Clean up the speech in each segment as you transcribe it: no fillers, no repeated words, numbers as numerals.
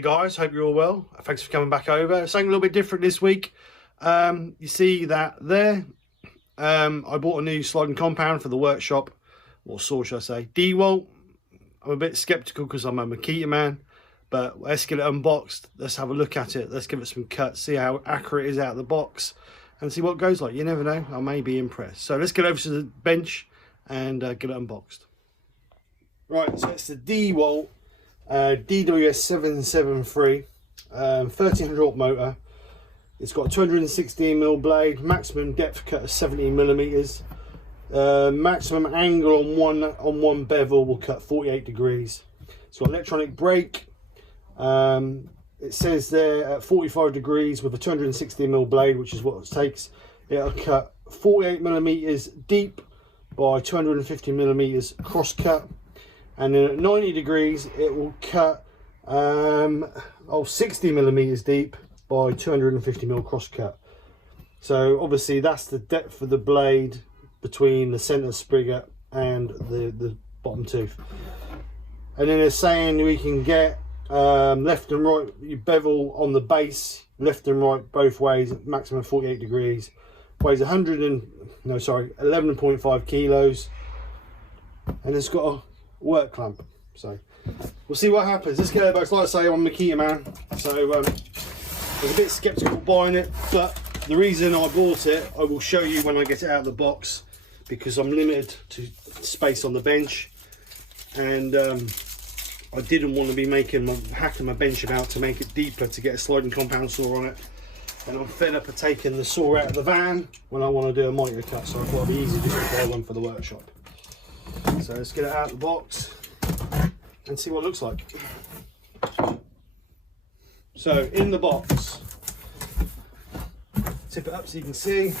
guys, hope you're all well. Thanks for coming back over. Something a little bit different this week. You see that there. I bought a new sliding compound for the workshop, or saw should I say, DeWalt. I'm a bit skeptical because I'm a Makita man, but let's get it unboxed. Let's have a look at it. Let's give it some cuts, see how accurate it is out of the box, and see what it goes like. You never know, I may be impressed. So let's get over to the bench and get it unboxed. Right, so it's the DeWalt DWS773 1300 watt motor. It's got a 216mm blade, maximum depth cut of 17mm, maximum angle on one bevel will cut 48 degrees. It's got electronic brake. It says there at 45 degrees with a 216mm blade, which is what it takes, it'll cut 48mm deep by 250mm cross cut, and then at 90 degrees it will cut 60mm deep by 250mm cross cut. So obviously that's the depth of the blade between the center spigot and the bottom tooth. And then they're saying we can get left and right, you bevel on the base left and right both ways, maximum 48 degrees, weighs 11.5 kilos, and it's got a work clamp. So we'll see what happens. Let's get it back. Like I say, I'm a Makita man, so I was a bit skeptical buying it, but the reason I bought it I will show you when I get it out of the box, because I'm limited to space on the bench, and I didn't want to be hacking my bench about to make it deeper to get a sliding compound saw on it, and I'm fed up of taking the saw out of the van when I want to do a micro cut, so I thought it'd be easy just to buy one for the workshop. So let's get it out of the box and see what it looks like. So in the box, tip it up so you can see,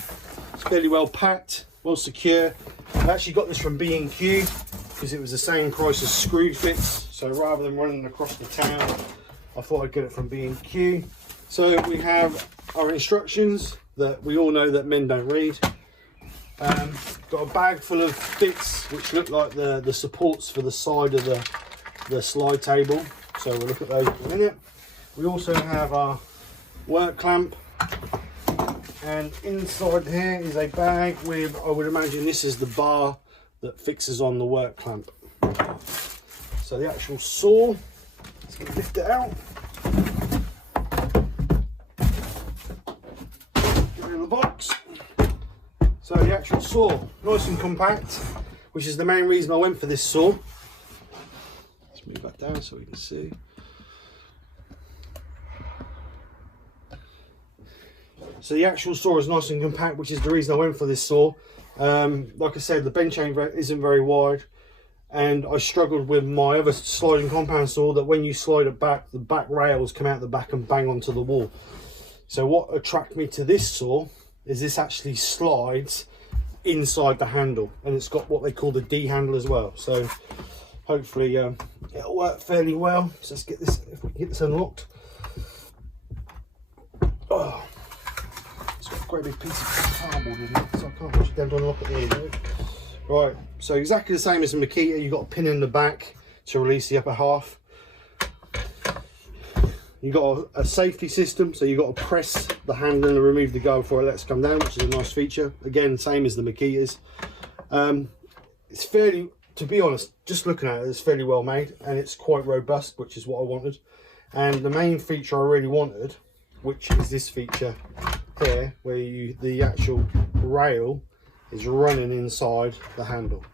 it's fairly well packed, well secure. I actually got this from B&Q because it was the same price as Screwfix, so rather than running across the town I thought I'd get it from B&Q. So we have our instructions that we all know that men don't read. Got a bag full of bits which look like the supports for the side of the slide table, so we'll look at those in a minute. We also have our work clamp, and inside here is a bag with, I would imagine this is the bar that fixes on the work clamp. So the actual saw, let's lift it out, get it in the box. So the actual saw, nice and compact, which is the main reason I went for this saw. Let's move that down so we can see. So the actual saw is nice and compact, which is the reason I went for this saw. Like I said, the bench isn't very wide, and I struggled with my other sliding compound saw that when you slide it back, the back rails come out the back and bang onto the wall. So what attracted me to this saw is this actually slides inside the handle, and it's got what they call the D handle as well. So hopefully it'll work fairly well. So let's get this, if we can get this unlocked. Oh, it's got a great big piece of cardboard in it, so I can't push it down to unlock it there. Right, so exactly the same as the Makita, you've got a pin in the back to release the upper half. You've got a safety system, so you've got to press the handle and remove the guard before it lets come down, which is a nice feature. Again, same as the Makitas. It's fairly, to be honest, just looking at it, it's fairly well made, and it's quite robust, which is what I wanted. And the main feature I really wanted, which is this feature here, where the actual rail is running inside the handle.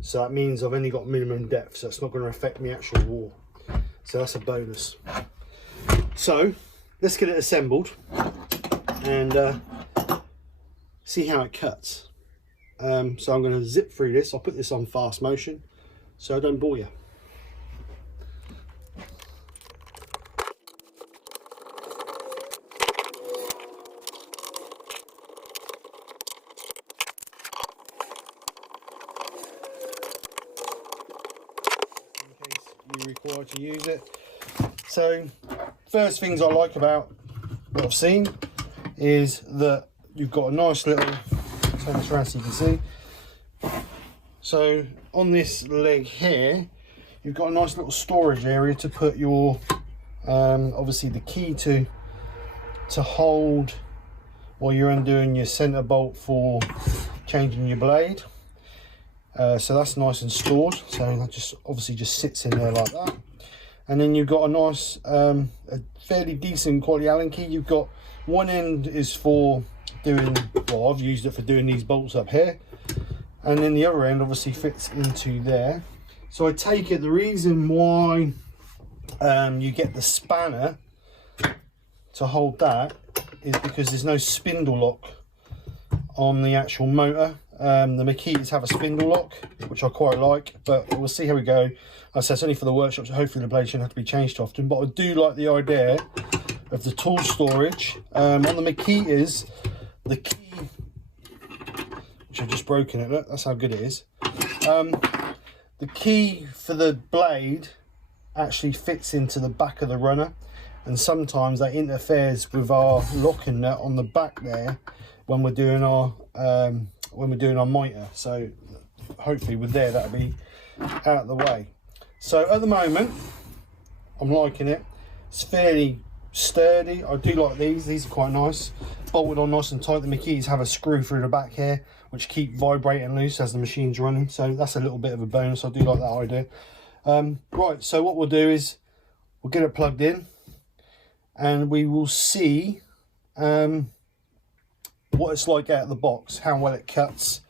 So that means I've only got minimum depth, so it's not going to affect my actual wall. So that's a bonus. So let's get it assembled and see how it cuts. So I'm going to zip through this. I'll put this on fast motion so I don't bore you. In case you're required to use it. So first things I like about what I've seen is that you've got a nice little, turn this around so you can see. So on this leg here, you've got a nice little storage area to put your Obviously the key to hold while you're undoing your center bolt for changing your blade. So that's nice and stored, so that just obviously just sits in there like that. And then you've got a nice a fairly decent quality Allen key. You've got one end is for doing, well, I've used it for doing these bolts up here, and then the other end obviously fits into there. So I take it the reason why you get the spanner to hold that is because there's no spindle lock on the actual motor. The Makitas have a spindle lock, which I quite like, but we'll see how we go. I said it's only for the workshop, so hopefully the blade shouldn't have to be changed often, but I do like the idea of the tool storage. On the Makitas, the key, which I've just broken it, look, that's how good it is. The key for the blade actually fits into the back of the runner, and sometimes that interferes with our locking nut on the back there when we're doing our mitre. So hopefully with there that'll be out of the way. So at the moment I'm liking it. It's fairly sturdy. I do like these are quite nice, bolted on nice and tight. The Makitas have a screw through the back here which keep vibrating loose as the machine's running, so that's a little bit of a bonus. I do like that idea. Right, so what we'll do is we'll get it plugged in and we will see what it's like out of the box, how well it cuts,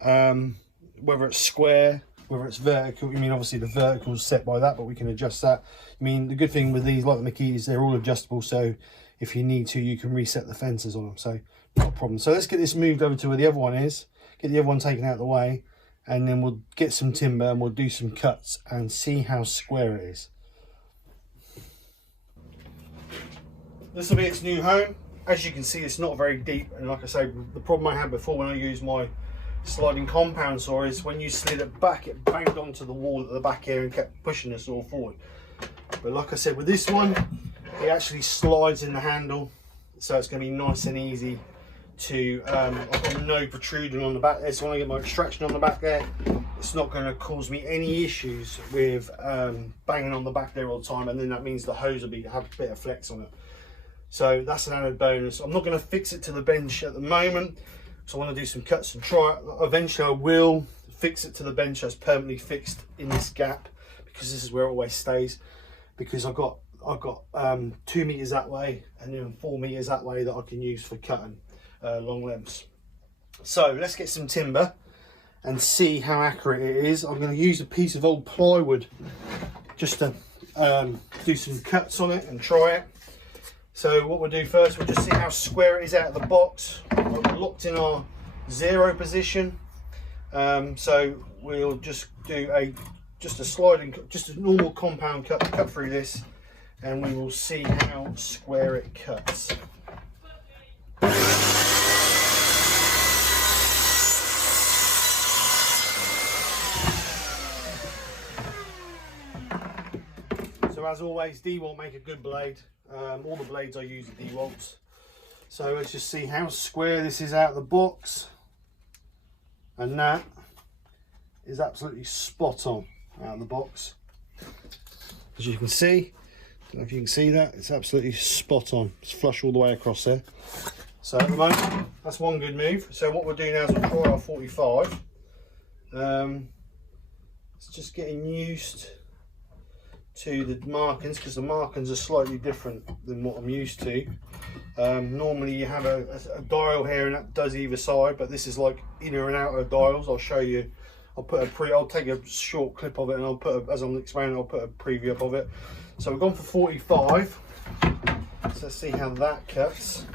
whether it's square, whether it's vertical. I mean, obviously the vertical is set by that, but we can adjust that. I mean, the good thing with these, like the Makitas, they're all adjustable, so if you need to, you can reset the fences on them, so not a problem. So let's get this moved over to where the other one is, get the other one taken out of the way, and then we'll get some timber and we'll do some cuts and see how square it is. This will be its new home. As you can see, it's not very deep, and like I say, the problem I had before when I used my sliding compound saw is when you slid it back, it banged onto the wall at the back here and kept pushing the saw forward. But like I said, with this one, it actually slides in the handle, so it's going to be nice and easy to, I've got no protruding on the back there, so when I get my extraction on the back there, it's not going to cause me any issues with banging on the back there all the time, and then that means the hose will have a bit of flex on it. So that's an added bonus. I'm not going to fix it to the bench at the moment, so I want to do some cuts and try it. Eventually I will fix it to the bench that's permanently fixed in this gap, because this is where it always stays, because I've got 2 meters that way and then 4 meters that way that I can use for cutting long lengths. So let's get some timber and see how accurate it is. I'm going to use a piece of old plywood just to do some cuts on it and try it. So what we'll do first, we'll just see how square it is out of the box. We're locked in our 0 position, so we'll just do a normal compound cut through this, and we will see how square it cuts. So as always, DeWalt make a good blade. All the blades I use are DeWalt's. So let's just see how square this is out of the box, and that is absolutely spot on out of the box. As you can see, I don't know if you can see that, it's absolutely spot on. It's flush all the way across there. So at the moment, that's one good move. So what we'll do now is we'll try our 45. It's just getting used to the markings, because the markings are slightly different than what I'm used to. Normally you have a dial here and that does either side, but this is like inner and outer dials. I'll show you. I'll take a short clip of it, and I'll put as I'm explaining, I'll put a preview up of it. So we've gone for 45. So let's see how that cuts.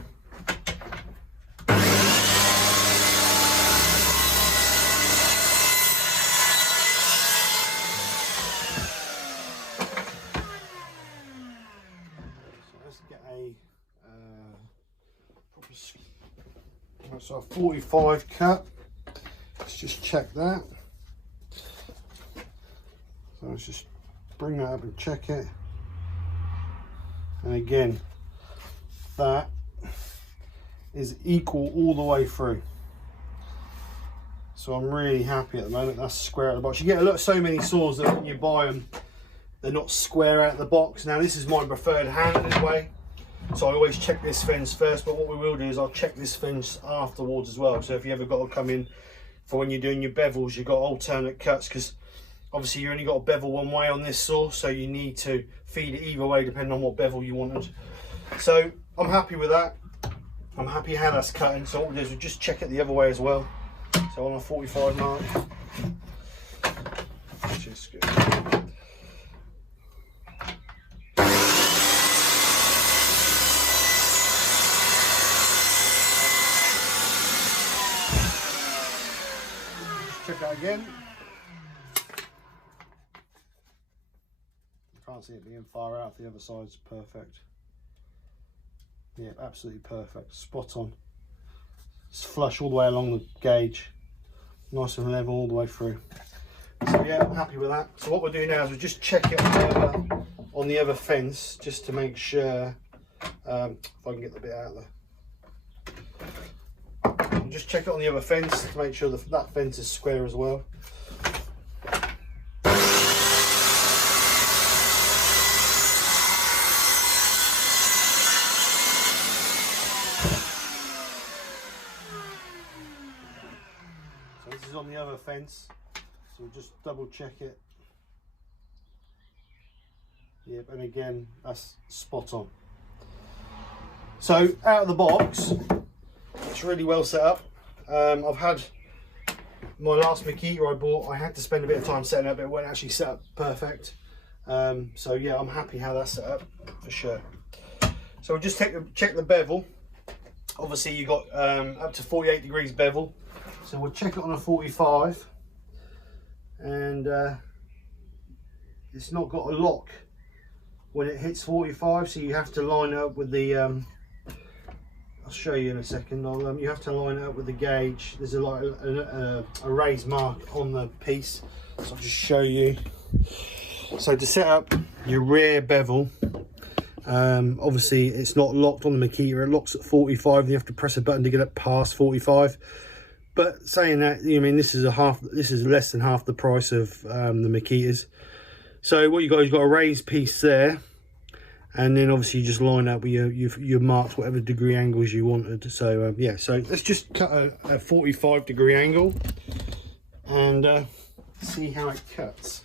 So a 45 cut. Let's just check that. So let's just bring that up and check it. And again, that is equal all the way through. So I'm really happy at the moment. That's square out of the box. You get so many saws that when you buy them, they're not square out the box. Now this is my preferred handling way, so I always check this fence first, but what we will do is I'll check this fence afterwards as well. So if you ever got to come in for when you're doing your bevels, you've got alternate cuts, because obviously you only got a bevel one way on this saw, so you need to feed it either way depending on what bevel you wanted. So I'm happy with that. I'm happy how that's cutting. So what we'll do is we'll just check it the other way as well. So on a 45 mark, which is good. Check that again. Can't see it being far out. The other side's perfect. Yeah, absolutely perfect. Spot on. It's flush all the way along the gauge. Nice and level all the way through. So yeah, I'm happy with that. So what we'll do now is we'll just check it on the other fence, just to make sure, if I can get the bit out there. Just check it on the other fence to make sure that fence is square as well. This is on the other fence, so we'll just double check it. Yep, and again, that's spot on. So out of the box, it's really well set up. I've had my last Makita I bought, I had to spend a bit of time setting up, it wasn't actually set up perfect. So yeah, I'm happy how that's set up, for sure. So we'll just check the bevel. Obviously you got up to 48 degrees bevel. So we'll check it on a 45, and it's not got a lock when it hits 45, so you have to line it up with the, I'll show you in a second, you have to line it up with the gauge. There's a raised mark on the piece, so I'll just show you. So to set up your rear bevel, obviously it's not locked on the Makita, it locks at 45, and you have to press a button to get it past 45. But saying that, I mean, this is less than half the price of the Makitas. So what you got, you've got a raised piece there, and then obviously you just line up with your marks, whatever degree angles you wanted. So yeah, so let's just cut a 45 degree angle and see how it cuts.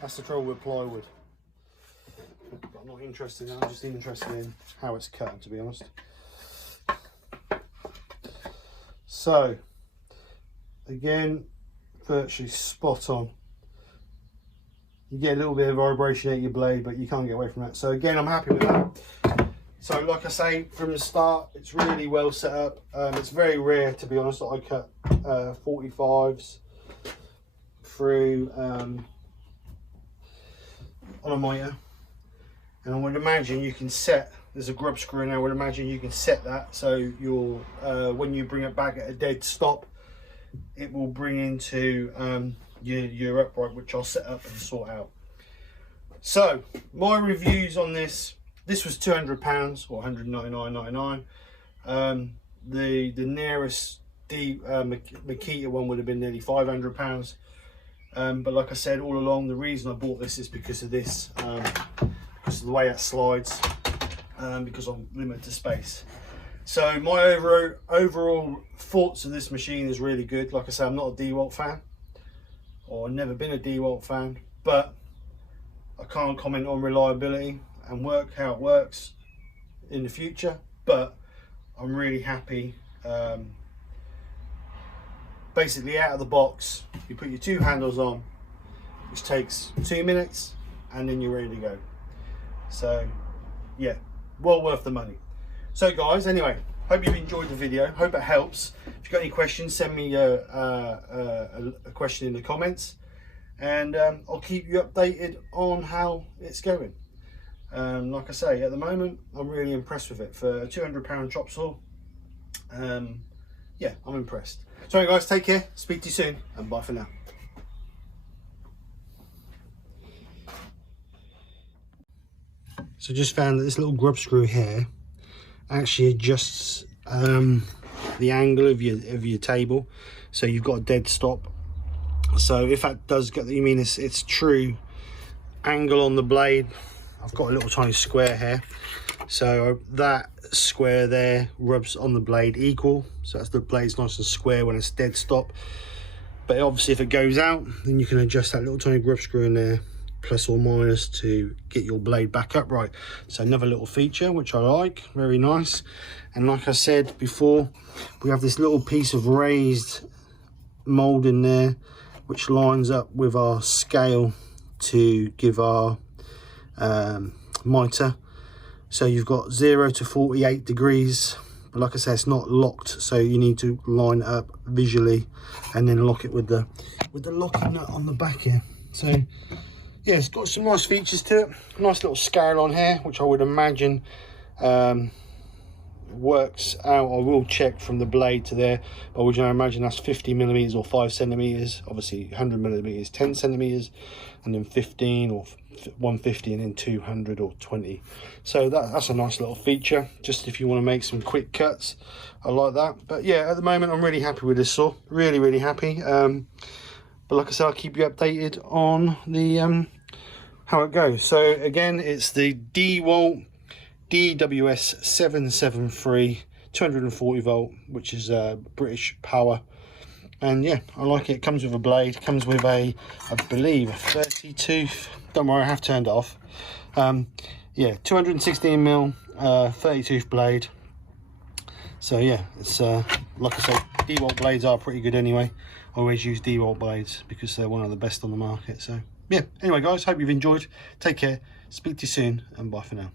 That's the trouble with plywood. But I'm not interested, I'm just interested in how it's cut, to be honest. So, again, virtually spot on. You get a little bit of vibration at your blade, but you can't get away from that. So again, I'm happy with that. So like I say, from the start, it's really well set up. It's very rare, to be honest, that I cut 45s through on a miter, and I would imagine you can set, there's a grub screw in there, I would imagine you can set that so you'll when you bring it back at a dead stop, it will bring into your upright, which I'll set up and sort out. So my reviews on this was £200 or £199.99. The nearest Makita one would have been nearly £500. But like I said all along, the reason I bought this is because of this, because of the way it slides, because I'm limited to space. So my overall thoughts of this machine is really good. Like I say, I'm not a DeWalt fan, or I've never been a DeWalt fan, but I can't comment on reliability and how it works in the future, but I'm really happy. Basically out of the box, you put your two handles on, which takes 2 minutes, and then you're ready to go. So yeah, well worth the money. So guys, anyway, hope you've enjoyed the video, hope it helps. If you've got any questions, send me a question in the comments, and I'll keep you updated on how it's going. Like I say, at the moment I'm really impressed with it. For a £200 chop saw, yeah, I'm impressed. So anyway guys, take care, speak to you soon, and bye for now. So just found that this little grub screw here actually adjusts the angle of your table, so you've got a dead stop. So if that does get, you mean it's true angle on the blade, I've got a little tiny square here, so that square there rubs on the blade equal, so that's the blade's nice and square when it's dead stop. But obviously if it goes out, then you can adjust that little tiny grub screw in there, plus or minus, to get your blade back upright. So another little feature which I like, very nice. And like I said before, we have this little piece of raised mold in there which lines up with our scale to give our mitre. So you've got 0 to 48 degrees, but like I say, it's not locked, so you need to line it up visually and then lock it with the locking nut on the back here. So yeah, it's got some nice features to it. Nice little scale on here, which I would imagine works out. I will check from the blade to there, but would you imagine that's 50 millimeters or 5 centimeters? Obviously 100 millimeters 10 centimeters, and then 15 or 150, and then 200 or 20. So that's a nice little feature, just if you want to make some quick cuts. I like that. But yeah, at the moment I'm really happy with this saw, really happy. But like I said, I'll keep you updated on the how it goes. So again, it's the DeWalt DWS773 240 volt, which is British power. And yeah, I like it. It comes with a blade, comes with I believe a 30 tooth, don't worry, I have turned it off. Yeah, 216mm 30 tooth blade. So yeah, it's like I say, DeWalt blades are pretty good anyway. I always use DeWalt blades because they're one of the best on the market. So yeah, anyway guys, hope you've enjoyed. Take care, speak to you soon, and bye for now.